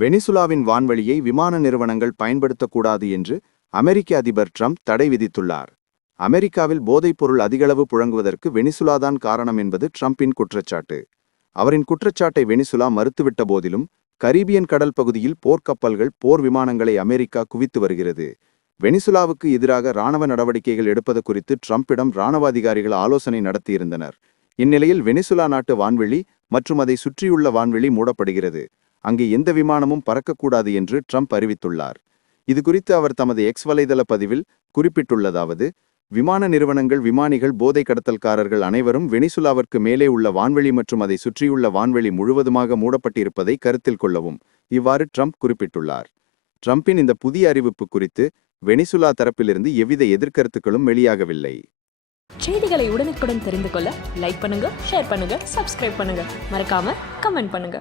வெனிசுலாவின் வான்வழியை விமான நிறுவனங்கள் பயன்படுத்தக்கூடாது என்று அமெரிக்க அதிபர் ட்ரம்ப் தடை விதித்துள்ளார். அமெரிக்காவில் போதைப்பொருள் அதிகளவு புழங்குவதற்கு வெனிசுலாதான் காரணம் என்பது ட்ரம்பின் குற்றச்சாட்டு. அவரின் குற்றச்சாட்டை வெனிசுலா மறுத்துவிட்ட போதிலும் கரீபியன் கடல் பகுதியில் போர்க்கப்பல்கள் போர் விமானங்களை அமெரிக்கா குவித்து வருகிறது. வெனிசுலாவுக்கு எதிராக இராணுவ நடவடிக்கைகள் எடுப்பது குறித்து ட்ரம்பிடம் ராணுவ அதிகாரிகள் ஆலோசனை நடத்தியிருந்தனர். இந்நிலையில் வெனிசுலா நாட்டு வான்வெளி மற்றும் அதை சுற்றியுள்ள வான்வெளி மூடப்படுகிறது. அங்கே எந்த விமானமும் பறக்கக்கூடாது என்று ட்ரம்ப் அறிவித்துள்ளார். இதுகுறித்து அவர் தமது எக்ஸ் வலைதள பதிவில் குறிப்பிட்டுள்ளதாவது விமான நிறுவனங்கள் விமானிகள் போதை கடத்தல்காரர்கள் அனைவரும் வெனிசுலாவிற்கு மேலே உள்ள வான்வெளி மற்றும் அதை சுற்றியுள்ள வான்வெளி முழுவதுமாக மூடப்பட்டிருப்பதை கருத்தில் கொள்ளவும் இவ்வாறு ட்ரம்ப் குறிப்பிட்டுள்ளார். ட்ரம்பின் இந்த புதிய அறிவிப்பு குறித்து வெனிசுலா தரப்பிலிருந்து எவ்வித எதிர்கருத்துக்களும் வெளியாகவில்லை. செய்திகளை உடனுக்குடன் தெரிந்து கொள்ள லைக் பண்ணுங்க ஷேர் பண்ணுங்க சப்ஸ்கிரைப் பண்ணுங்க. மறக்காம கமெண்ட் பண்ணுங்க.